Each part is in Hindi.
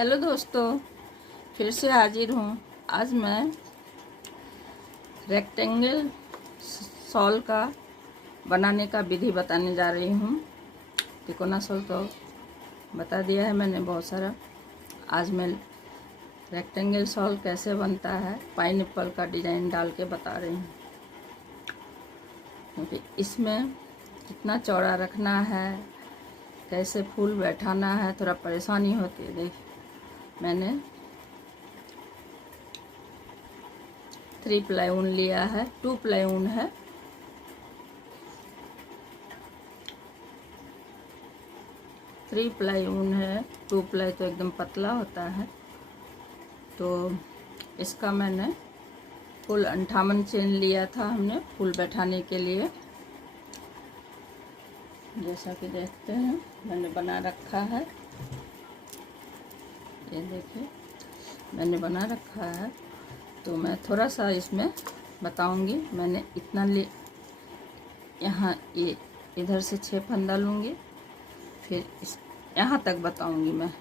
हेलो दोस्तों, फिर से हाजिर हूँ। आज मैं रेक्टेंगल सॉल का बनाने का विधि बताने जा रही हूँ। तिकोना सॉल तो बता दिया है मैंने बहुत सारा। आज मैं रेक्टेंगल सॉल कैसे बनता है पाइनएप्पल का डिज़ाइन डाल के बता रही हूँ, क्योंकि इसमें कितना चौड़ा रखना है, कैसे फूल बैठाना है, थोड़ा परेशानी होती है। देखिए मैंने 3 प्लाई ऊन लिया है, 2 प्लाई ऊन है। थ्री प्लाई ऊन है, 2 प्लाई तो एकदम पतला होता है। तो इसका मैंने फुल 58 चेन लिया था हमने फूल बैठाने के लिए। जैसा कि देखते हैं मैंने बना रखा है, ये देखिए मैंने बना रखा है। तो मैं थोड़ा सा इसमें बताऊंगी। मैंने इतना यहाँ ये इधर से 6 फंदा लूँगी, फिर इस यहाँ तक बताऊंगी मैं,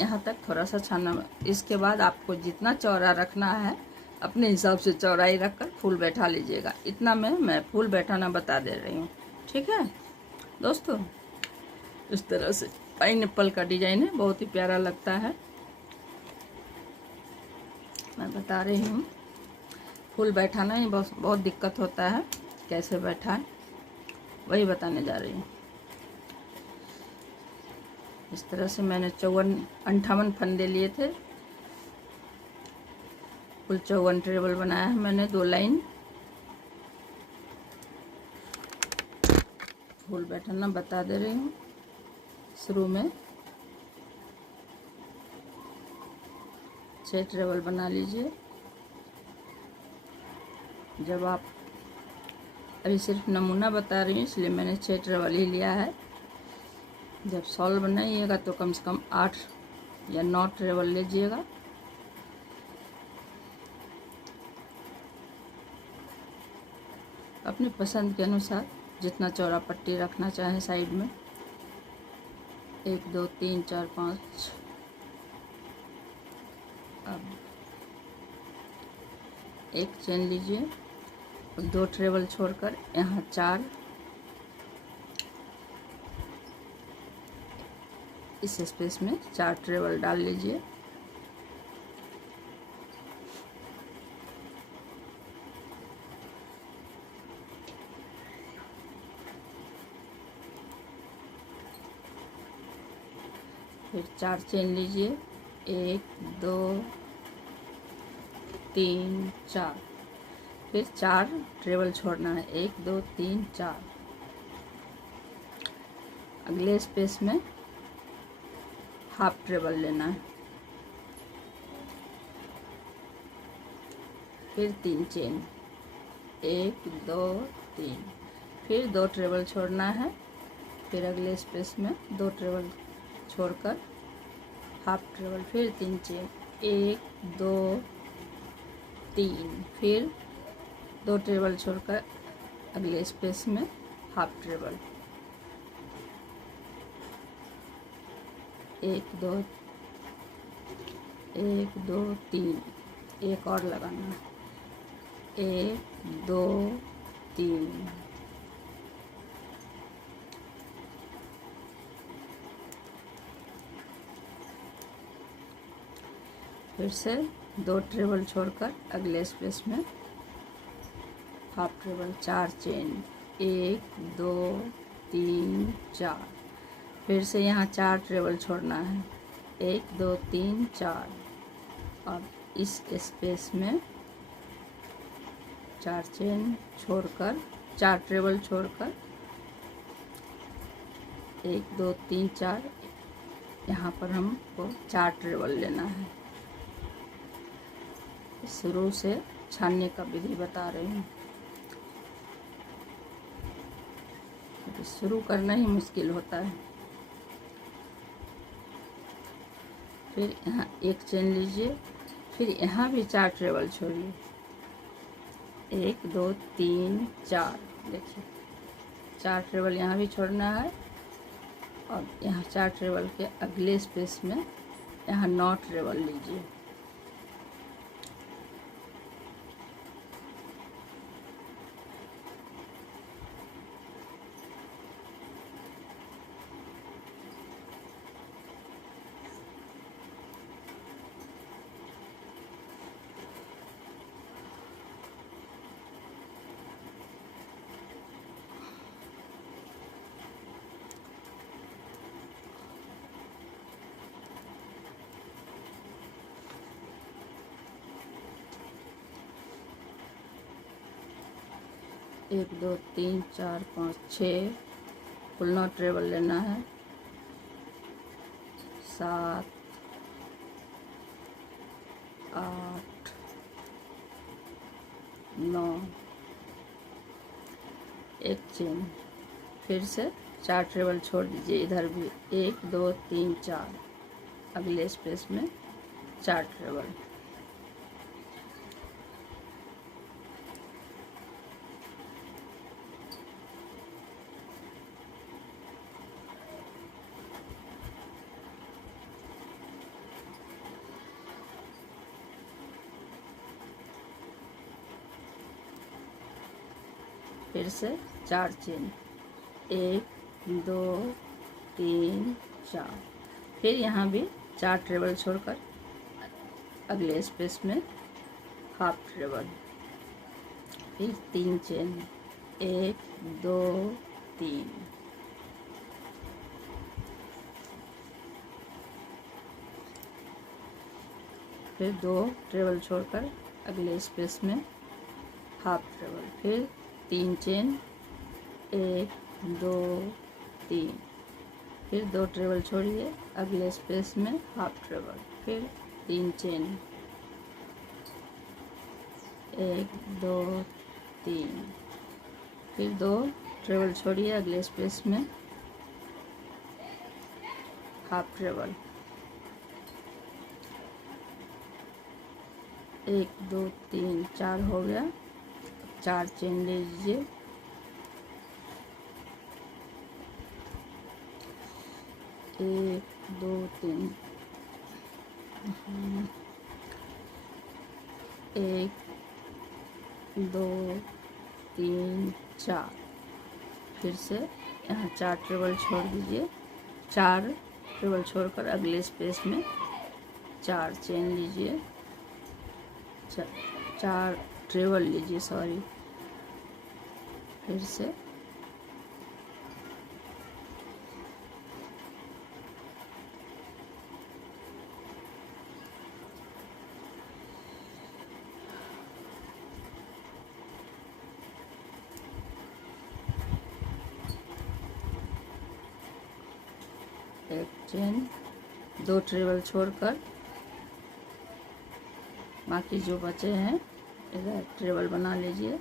यहाँ तक थोड़ा सा छाना। इसके बाद आपको जितना चौड़ा रखना है अपने हिसाब से चौड़ाई रखकर फूल बैठा लीजिएगा। इतना मैं फूल बैठाना बता दे रही हूँ, ठीक है दोस्तों। इस तरह से पाइनएप्पल का डिजाइन है, बहुत ही प्यारा लगता है। मैं बता रही हूँ फूल बैठाना ही बहुत दिक्कत होता है, कैसे बैठाएं वही बताने जा रही हूँ। इस तरह से मैंने 58 फंदे लिए थे, कुल 54 टेबल बनाया है मैंने। 2 लाइन फूल बैठाना बता दे रही हूँ। शुरू में 6 टेबल बना लीजिए। जब आप अभी सिर्फ नमूना बता रही हूँ इसलिए मैंने 6 टेबल ही लिया है। जब सॉल बनाइएगा तो कम से कम 8 या 9 टेबल लीजिएगा। अपनी पसंद के अनुसार जितना चौड़ा पट्टी रखना चाहें साइड में, 1 2 3 4 5। अब एक चेन लीजिए और 2 टेबल छोड़कर यहाँ 4 इस स्पेस में 4 टेबल डाल लीजिए। फिर 4 चेन लीजिए, 1 2 3 4। फिर 4 टेबल छोड़ना है, 1 2 3 4। अगले स्पेस में हाफ टेबल लेना है। फिर 3 चेन, 1 2 3। फिर 2 टेबल छोड़ना है। फिर अगले स्पेस में 2 टेबल छोड़कर हाफ टेबल, फिर 3 चेन, 1 2 3। फिर 2 टेबल छोड़कर अगले स्पेस में हाफ टेबल, 1 2 1 2 3। एक और लगाना है, 1 2 3। फिर से 2 टेबल छोड़कर अगले स्पेस में हाफ टेबल, 4 चेन, 1 2 3 4। फिर से यहाँ 4 टेबल छोड़ना है, 1 2 3 4। और इस स्पेस में 4 चेन छोड़कर 4 टेबल छोड़कर 1 2 3 4। यहाँ पर हमको 4 टेबल लेना है। शुरू से छानने का विधि बता रही हूँ, क्योंकि शुरू करना ही मुश्किल होता है। फिर यहाँ 1 चेन लीजिए, फिर यहाँ भी 4 टेबल छोड़िए, 1 2 3 4। देखिए 4 टेबल यहाँ भी छोड़ना है और यहाँ 4 टेबल के अगले स्पेस में यहाँ 9 ट्रेवल लीजिए। एक दो तीन चार पाँच छः कुल 9 ट्रेवल लेना है। 7 8 9 एक चेन। फिर से 4 ट्रेवल छोड़ दीजिए। इधर भी 1 2 3 4 अगले स्पेस में 4 ट्रेवल। फिर से 4 चेन। 1 2 3 4। फिर यहाँ भी 4 ट्रेवल छोड़कर अगले स्पेस में हाफ ट्रेवल। फिर 3 चेन। 1 2 3। फिर 2 ट्रेवल छोड़कर अगले स्पेस में हाफ ट्रेवल। फिर 3 चेन। 1 2 3। फिर 2 ट्रेवल छोड़िए अगले स्पेस में हाफ ट्रेवल। फिर 3 चेन। 1 2 3। फिर 2 ट्रेवल छोड़िए अगले स्पेस में हाफ ट्रेवल। 1 2 3 4 हो गया। 4 चेन ले लीजिए। 1 2 3। 1 2 3 4। फिर से यहाँ 4 ट्रेवल छोड़ दीजिए। 4 ट्रेवल छोड़कर अगले स्पेस में 4 चेन लीजिए। 4 ट्रेवल लीजिए, सॉरी। फिर से एक चेन। 2 ट्रेवल छोड़कर बाकी जो बचे हैं इधर ट्रेवल बना लीजिए।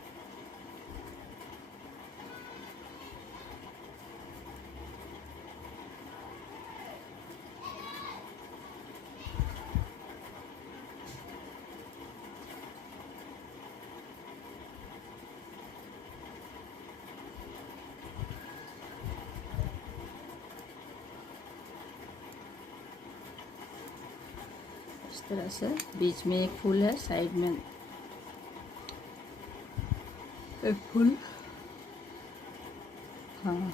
इस तरह से बीच में एक फूल है, साइड में एक फूल। हाँ,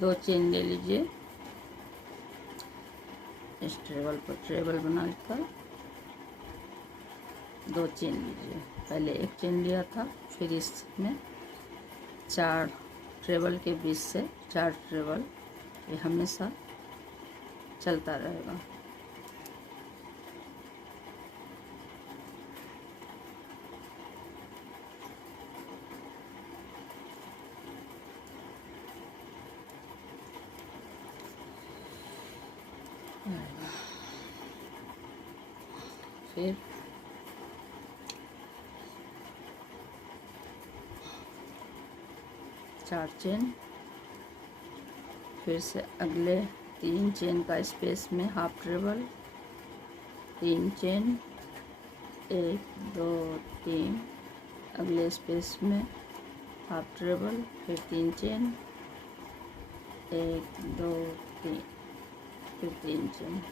2 चेन ले लीजिए। इस ट्रेबल पर ट्रेबल बनाकर 2 चेन लीजिए। पहले 1 चेन लिया था, फिर इसमें 4 ट्रेबल के बीच से 4 ट्रेबल, ये हमेशा चलता रहेगा। फिर चार चेन, फिर से अगले 3 चेन का स्पेस में हाफ ट्रेबल, 3 चेन, 1 2 3, अगले स्पेस में हाफ ट्रेबल, फिर 3 चेन, 1 2 3, फिर 3 चेन।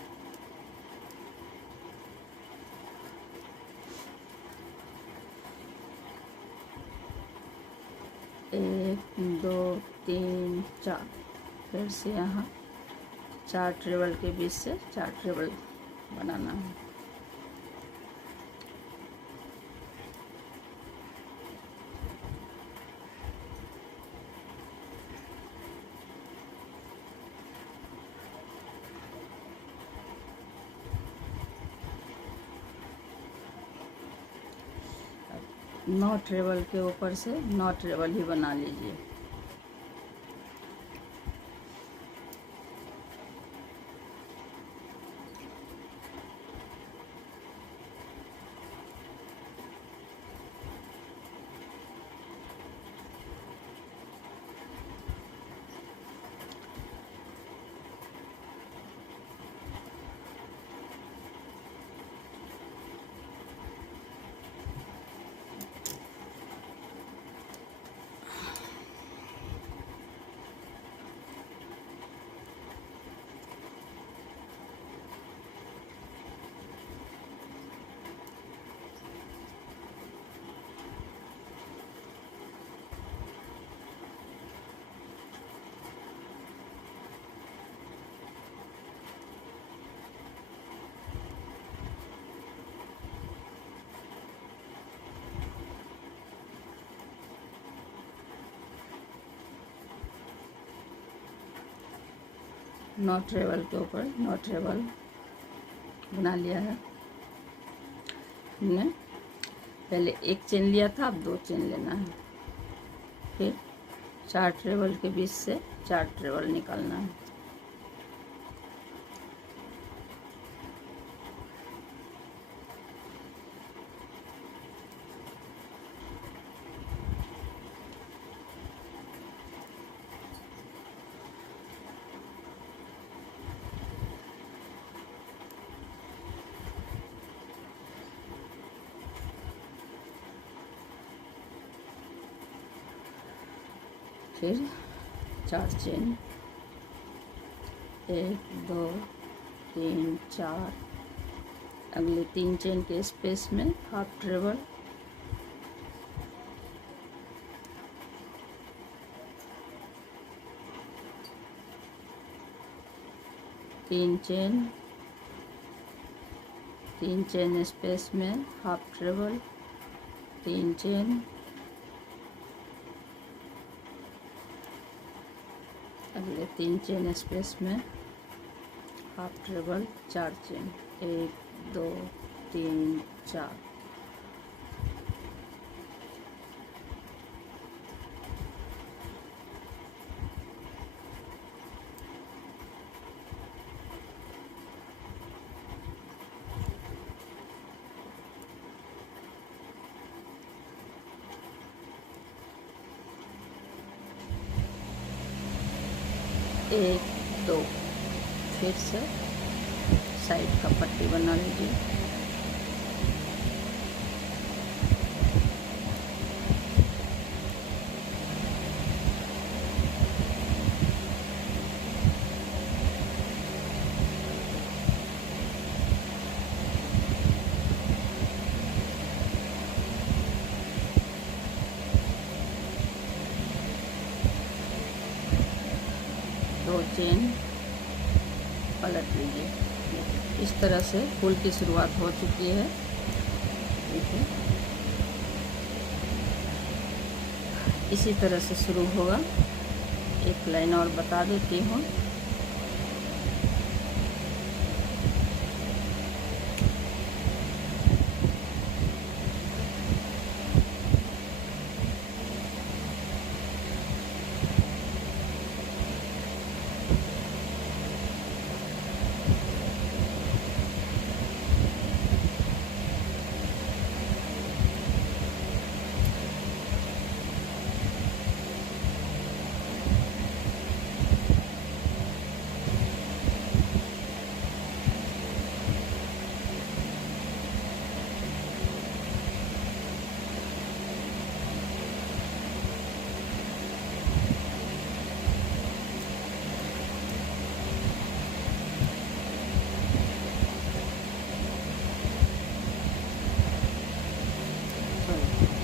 एक 2 3 4, फिर से यहाँ 4 ट्रेबल के बीच से 4 ट्रेबल बनाना है। नौ ट्रेबल के ऊपर से 9 ट्रेबल ही बना लीजिए। नौ ट्रेबल के ऊपर 9 ट्रेबल बना लिया है हमने। पहले 1 चेन लिया था, अब 2 चेन लेना है। फिर 4 ट्रेबल के बीच से 4 ट्रेबल निकालना है। फिर 4 चेन, 1 2 3 4, अगले 3 चेन के स्पेस में हाफ ट्रेबल, तीन चेन स्पेस में हाफ ट्रेबल, 3 चेन, अगले 3 चेन स्पेस में हाफ ट्रेबल, 4 चेन, 1 2 3 4। एक 2, फिर से साइड का पट्टी बना लीजिए। चेन पलट लीजिए। इस तरह से फूल की शुरुआत हो चुकी है। देखिए इसी तरह से शुरू होगा। एक लाइन और बता देती हूँ।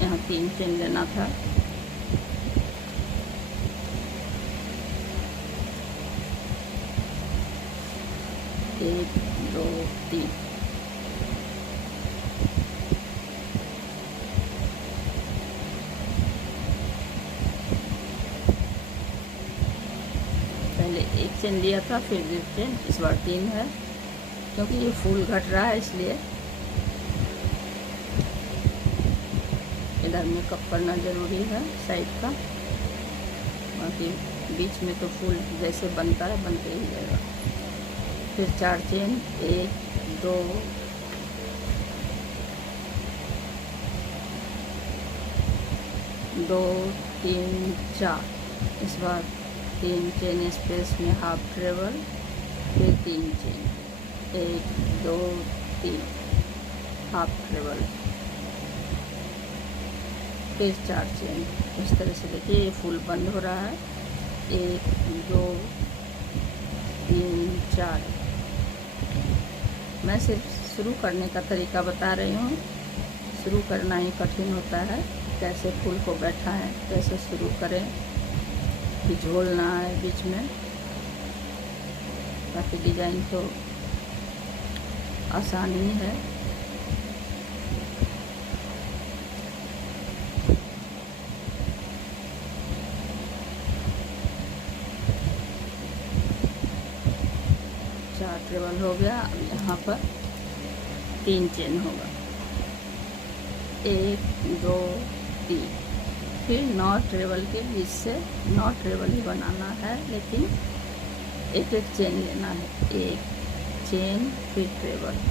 यहाँ 3 चेन लेना था। एक, दो, तीन। पहले एक चेन लिया था, फिर 2 चेन, इस बार 3 है क्योंकि ये फूल घट रहा है इसलिए। इधर मेकअप करना ज़रूरी है साइड का, बाकी बीच में तो फूल जैसे बनता है बनते ही जाएगा। फिर 4 चेन, 1, 2, 2, 3, 4। इस बार 3 चेन स्पेस में हाफ ट्रेबल, फिर 3 चेन, 1, 2, 3, हाफ ट्रेबल, फिर 4 चेन। इस तरह से देखिए ये फूल बंद हो रहा है। 1, 2, 3, 4। मैं सिर्फ शुरू करने का तरीका बता रही हूँ। शुरू करना ही कठिन होता है। कैसे फूल को बैठाएं, कैसे शुरू करें, झोलना है बीच में। बाकी डिज़ाइन तो आसान ही है। ट्रेबल हो गया। अब यहाँ पर 3 चेन होगा। 1, 2, 3। फिर 9 ट्रेबल के बीच से 9 ट्रेबल ही बनाना है, लेकिन एक एक चेन लेना है। 1 चेन, फिर ट्रेबल।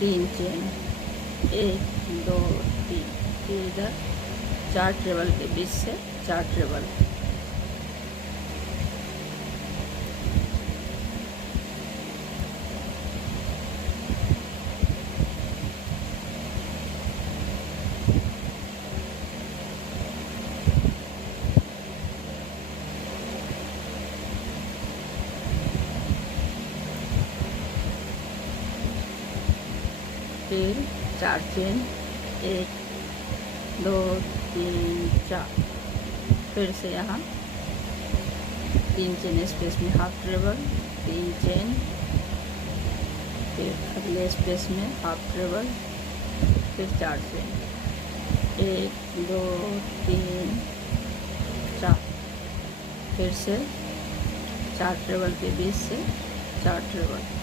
तीन चेन, 1, 2, 3। फिर इधर 4 ट्रेबल के बीच से 4 ट्रेबल। फिर 4 चेन, 1, 2, 3, 4। फिर से यहाँ 3 चेन स्पेस में हाफ ट्रेबल, 3 चेन, फिर अगले स्पेस में हाफ ट्रेबल, फिर 4 चेन, 1, 2, 3, 4। फिर से 4 ट्रेबल के बीच से 4 ट्रेबल।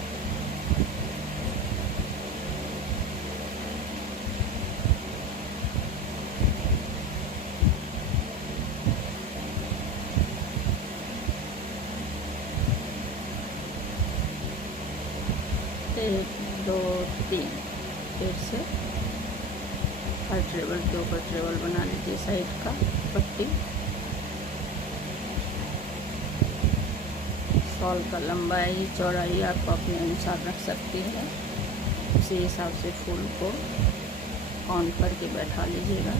1 2 3, फिर से हर ट्रेबल के ऊपर ट्रेबल बना लीजिए साइड का पट्टी। शॉल का लंबाई चौड़ाई आप अपने अनुसार रख सकती हैं, उसी हिसाब से फूल को काउंट करके बैठा लीजिएगा।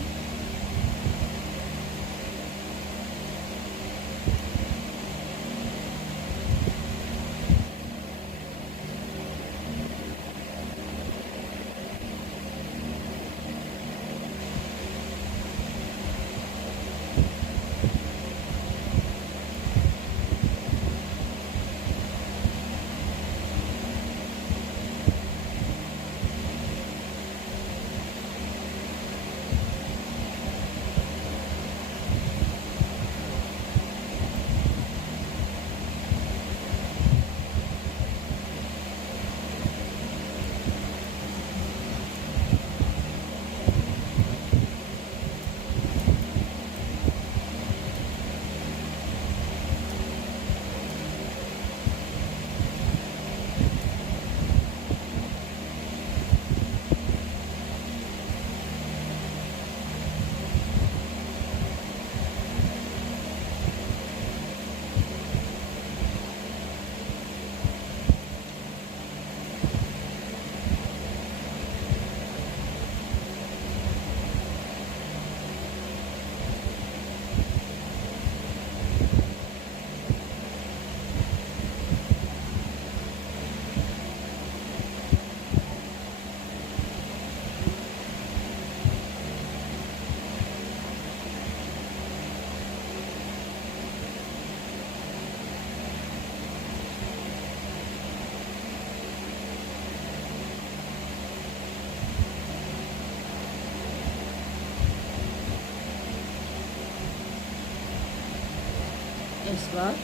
इस बार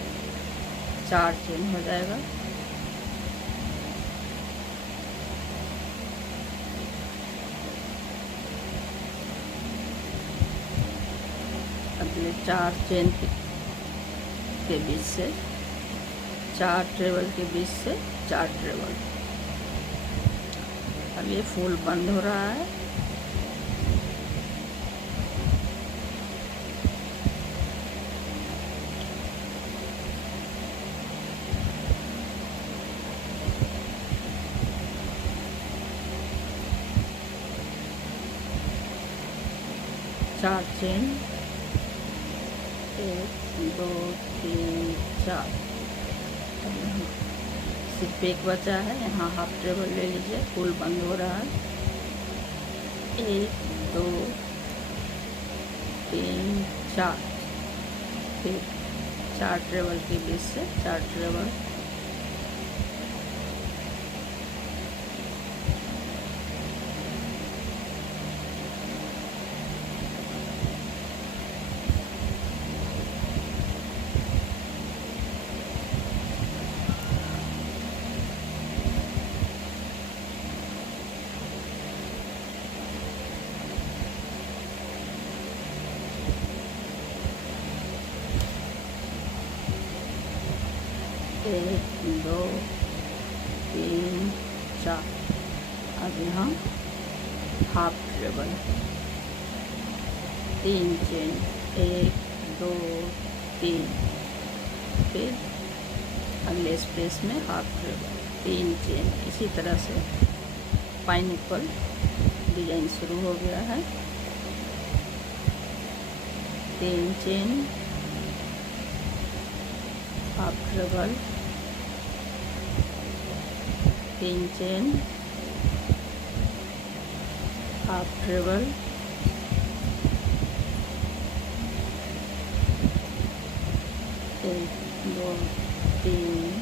4 चेन हो जाएगा। अगले 4 चेन के बीच से 4 ट्रेबल के बीच से 4 ट्रेबल। अब ये फूल बंद हो रहा है। चार चेन 1 2 3 4। सिर्फ एक बचा है, यहाँ हाफ ट्रेबल ले लीजिए। फूल बंद हो रहा है। 1 2 3 4, फिर 4 ट्रेबल के बीच से 4 ट्रेबल। एक 2 3 4। अब यहाँ हाफ ट्रेबल 3 चेन 1 2 3, फिर अगले स्पेस में हाफ ट्रेबल 3 चेन। इसी तरह से पाइनएप्पल डिजाइन शुरू हो गया है। 3 chain half treble 3 chain half treble 1 2 3।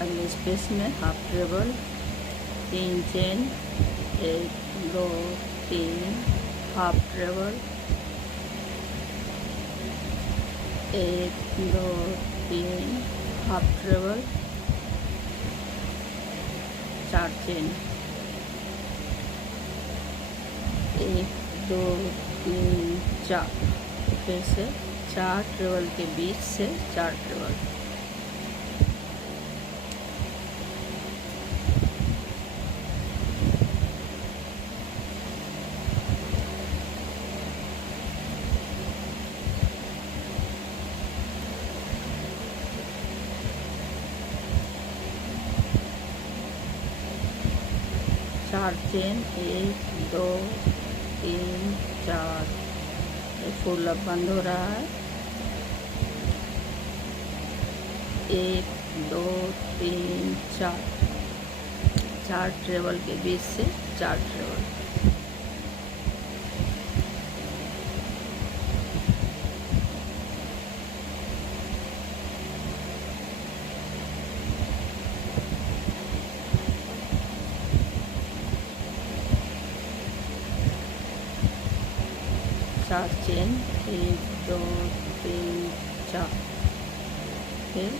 अगले स्पेस में half treble 3 chain 1 2 3 half treble 1 2 3 half treble 4 chain 1 2 3 4, फिर से 4 ट्रेवल के बीच से 4 ट्रेवल, चार चेन, 1 2 3 4, फूल अब बंद हो रहा है। 1 2 3 4, 4 ट्रेवल के बीच से 4 ट्रेवल, चार चेन, 1 2 3 4, फिर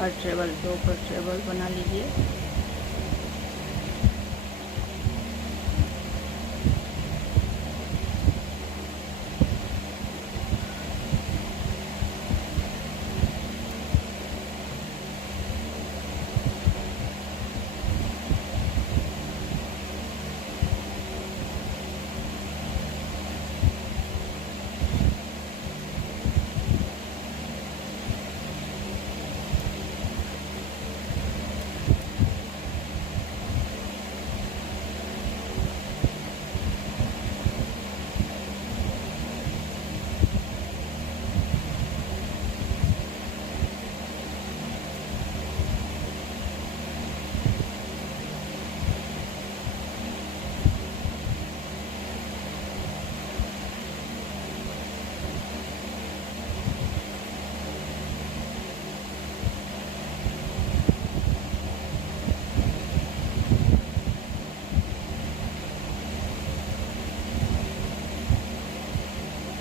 हर ट्रेवल 2 पर ट्रेवल बना लीजिए।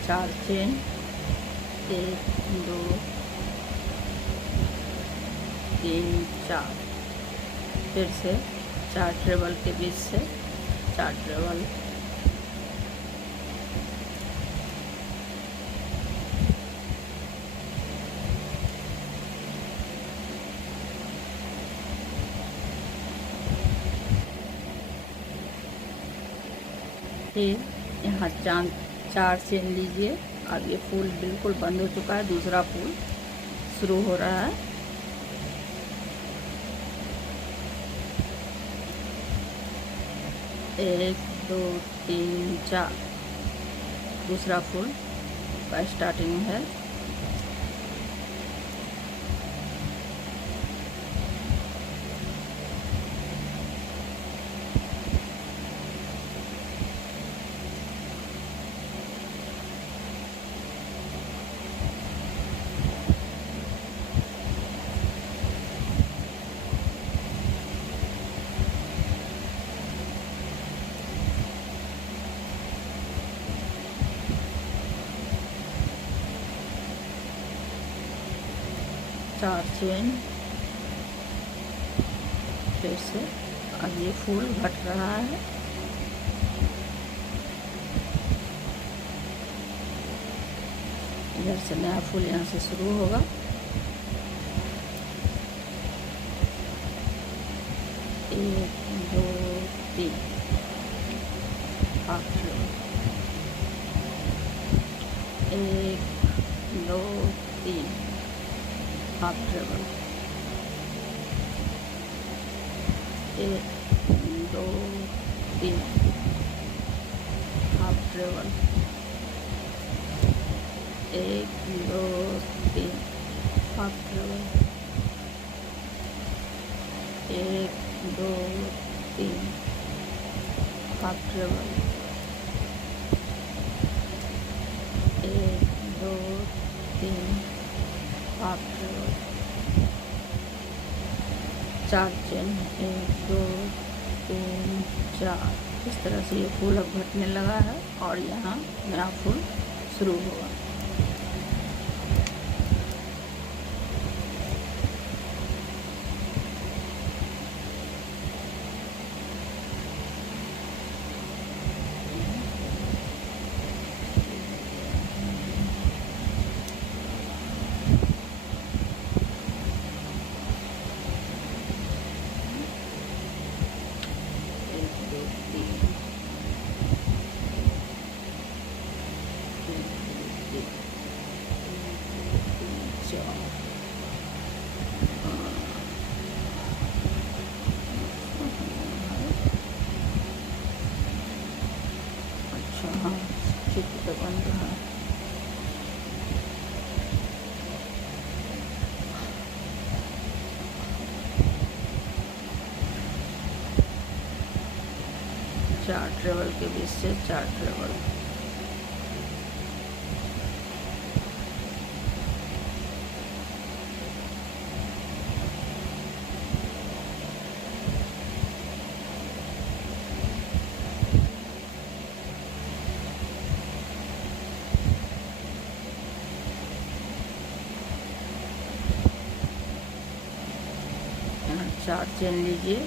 चार चेन, 1 2 3 4, फिर से 4 ट्रेवल के बीच से 4 ट्रेवल, फिर यहाँ चार चेन लीजिए। अब ये फूल बिल्कुल बंद हो चुका है, दूसरा फूल शुरू हो रहा है। एक दो तीन चार, दूसरा फूल का स्टार्टिंग है। चार चेन, फिर से अब ये फूल घट रहा है। इधर से नया फूल यहाँ से शुरू होगा। एक दो तीन, half travel, 1 2 3, half travel, 1 2 3, half travel, 1 2 3, half travel, 1 2 3, half travel, 1 2 3, half travel, 4 chain, 1 2 3 4। इस तरह से ये फूल अब घटने लगा है और यहाँ नया फूल शुरू होगा। बन रहा है। चार ट्रेवल के बीच से 4 ट्रेवल। यहाँ 4 चेन लीजिए,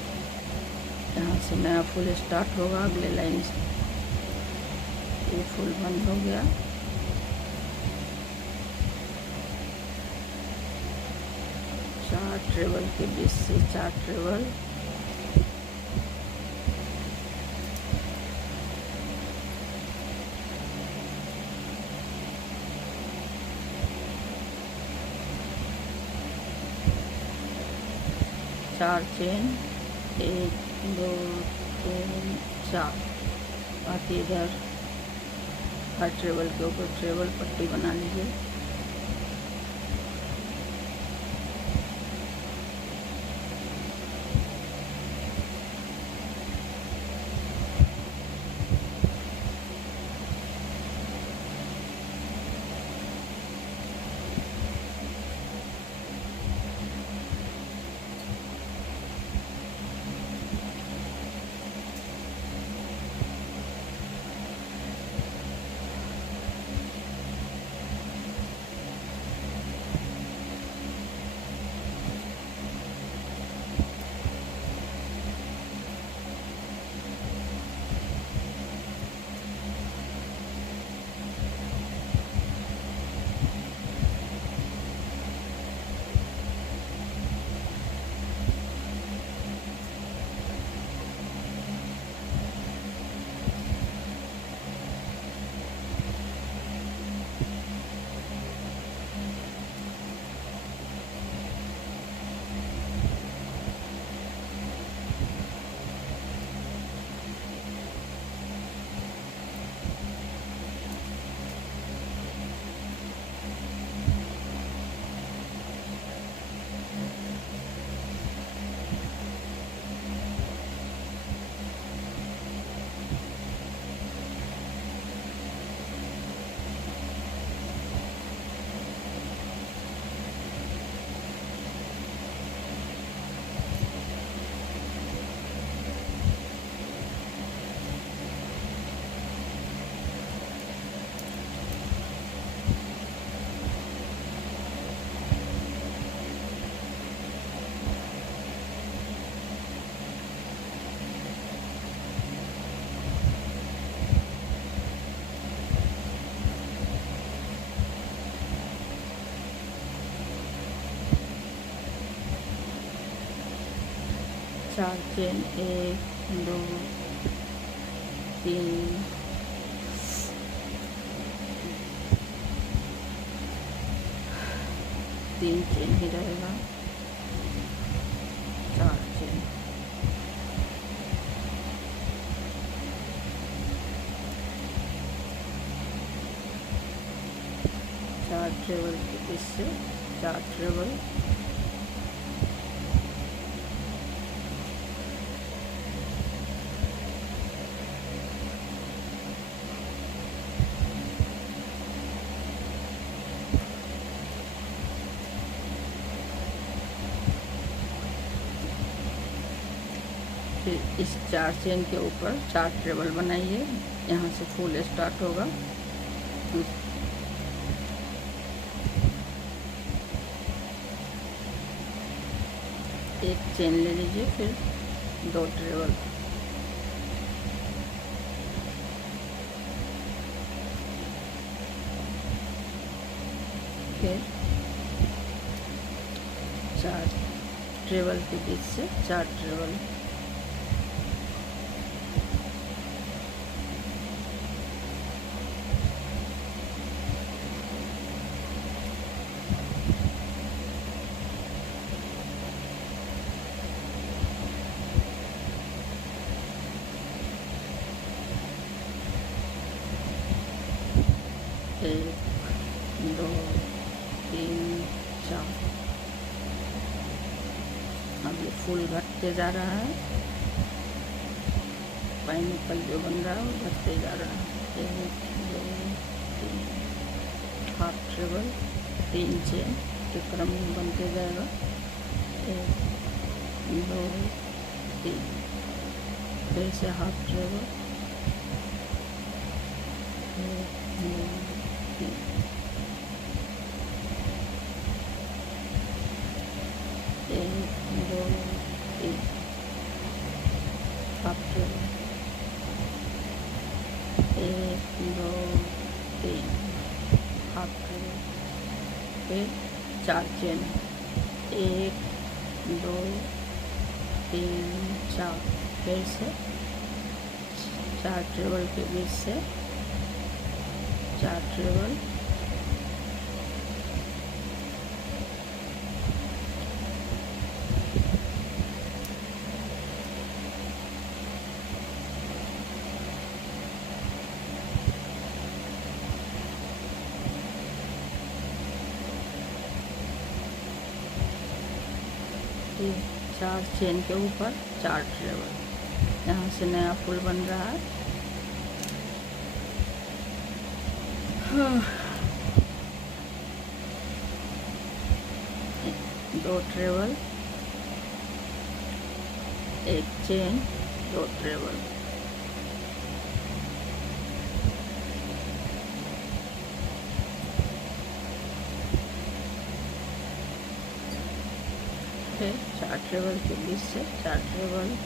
यहाँ से नया फुल स्टार्ट होगा अगले लाइन से। ये फुल बंद हो गया, चार ट्रेवल के बीच से 4 ट्रेवल। चार चेन, 1 2 3 4। बाकी इधर हर ट्रेवल के ऊपर ट्रेवल पट्टी बना लीजिए। चार चेन, 1 2 3 3 चेन ही रहेगा। 4 चेन, चार ट्रेवल के बीच से 4 ट्रेवल। फिर इस 4 चेन के ऊपर 4 ट्रेवल बनाइए, यहाँ से फुल स्टार्ट होगा। एक चेन ले लीजिए, फिर 2 ट्रेवल, फिर 4 ट्रेवल के बीच से 4 ट्रेवल। एक, दो, तीन, चार। अब ये फूल घटते जा रहा है, पाइनएप्पल जो बन रहा है वो घटते जा रहा है। एक, दो, तीन, हाफ ट्रेबल, 3 चेन के क्रम में बनते जाएगा। एक, दो, तीन, फिर से हाफ ट्रेबल, एक, दो, तीन, एक, दो, तीन, हाफ ट्रेबल, एक, दो, तीन, हाफ ट्रेबल, फिर 4 चेन, 1, 2, 3, 4, फिर से 4 ट्रेबल के बीच से 4 ट्रेबल, फिर 4 चेन के ऊपर 4 ट्रेबल। यहाँ से नया फूल बन रहा है। हाँ। 2 ट्रेबल, 1 चेन, 2 ट्रेबल, फिर 4 ट्रेबल के बीच से 4 ट्रेबल,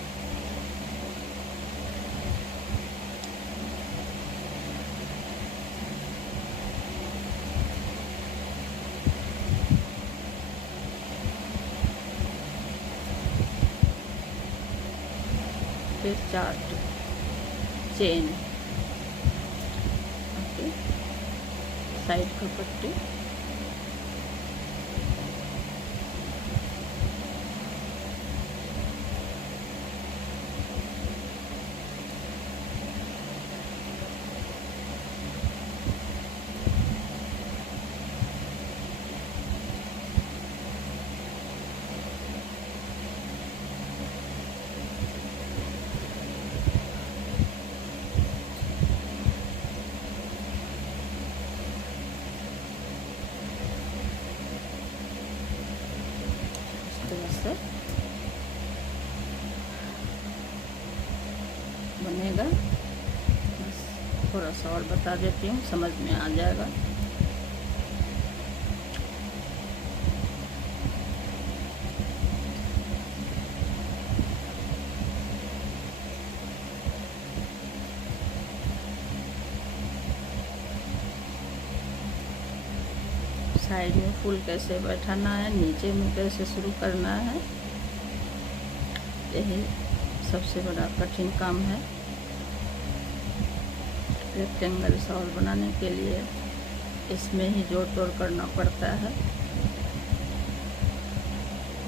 फिर 4 चेन, साइड का पट्टी, से बनेगा। बस थोड़ा सा और बता देती हूँ, समझ में आ जाएगा। साइड में फूल कैसे बैठाना है, नीचे में कैसे शुरू करना है, यही सबसे बड़ा कठिन काम है। रेक्टेंगल शॉल बनाने के लिए इसमें ही जोड़ तोड़ करना पड़ता है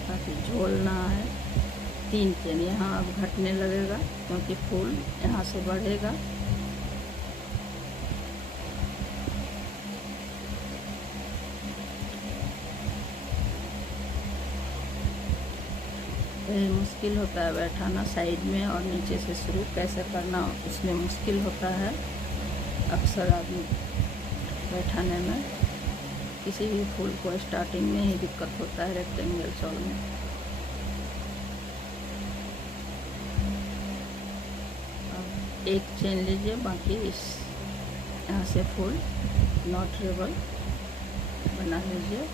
ताकि झोल ना आए। 3 चेन यहाँ अब घटने लगेगा क्योंकि फूल यहाँ से बढ़ेगा। यही मुश्किल होता है बैठाना साइड में, और नीचे से शुरू कैसे करना इसमें मुश्किल होता है अक्सर आदमी बैठाने में। किसी भी फूल को स्टार्टिंग में ही दिक्कत होता है रेक्टेंगल शॉल में। अब 1 चेन लीजिए, बाकी इस यहाँ से फूल नॉट ट्रेबल बना लीजिए।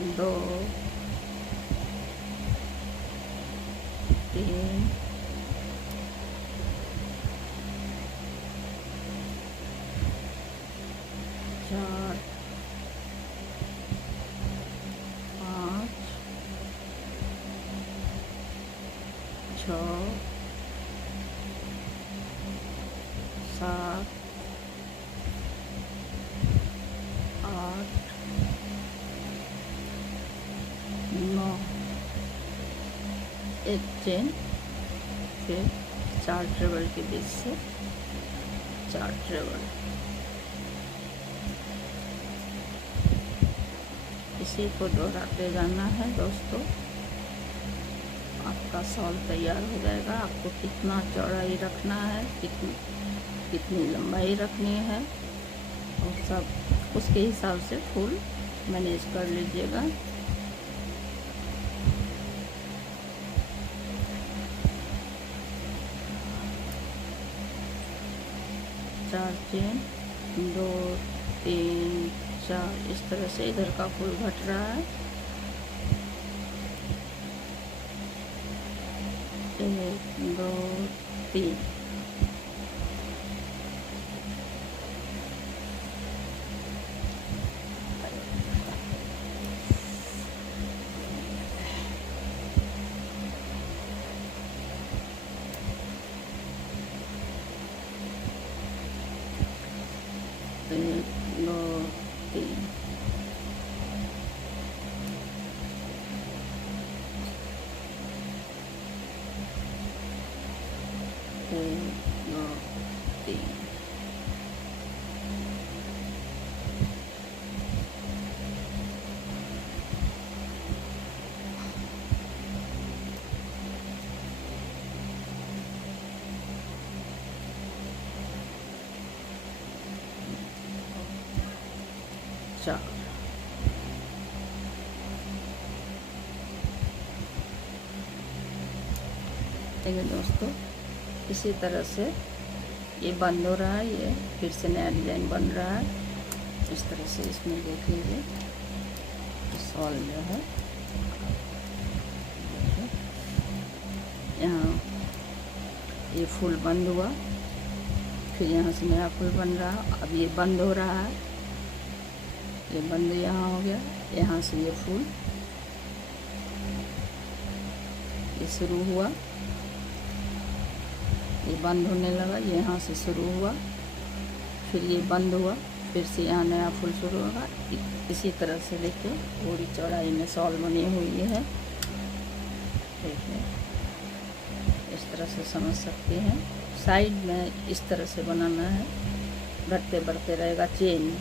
2 3 4 5 6 7 8 9 एक चेन, फिर 4 ट्रेबल के बीच से 4 ट्रेबल। इसी को दोहराते जाना है दोस्तों। आपका शॉल तैयार हो जाएगा। आपको कितना चौड़ाई रखना है, कितनी लंबाई रखनी है, और सब उसके हिसाब से फूल मैनेज कर लीजिएगा। चार चेन, 2 3 4, इस तरह से इधर का फूल घट रहा है। 1 2 3, चार। देखिए दोस्तों, इसी तरह से ये बंद हो रहा है, ये फिर से नया डिजाइन बन रहा है। इस तरह से इसमें देख लीजिए शॉल जो है, यहाँ ये फूल बंद हुआ, फिर यहाँ से नया फूल बन रहा। अब ये बंद हो रहा है, ये बंद यहाँ हो गया, यहाँ से ये फूल ये शुरू हुआ, ये बंद होने लगा, ये यहाँ से शुरू हुआ, फिर ये बंद हुआ, फिर से यहाँ नया फूल शुरू होगा। इसी तरह से देखिए पूरी चौड़ाई में शॉल बनी हुई है। देखिए इस तरह से समझ सकते हैं। साइड में इस तरह से बनाना है, बढ़ते बढ़ते रहेगा चेन,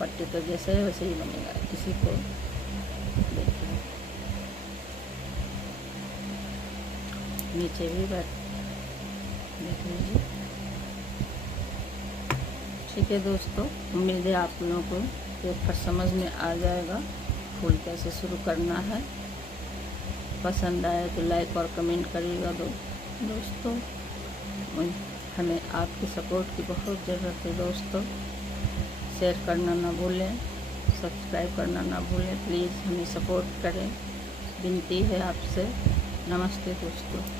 पट्टी तो जैसे है वैसे ही बनेगा। इसी को देखिए नीचे भी देख लीजिए। ठीक है दोस्तों, उम्मीद है आप लोगों को ये पर समझ में आ जाएगा फूल कैसे शुरू करना है। पसंद आए तो लाइक और कमेंट करिएगा दोस्तों। हमें आपकी सपोर्ट की बहुत ज़रूरत है दोस्तों। शेयर करना ना भूलें, सब्सक्राइब करना ना भूलें। प्लीज़ हमें सपोर्ट करें, विनती है आपसे। नमस्ते दोस्तों।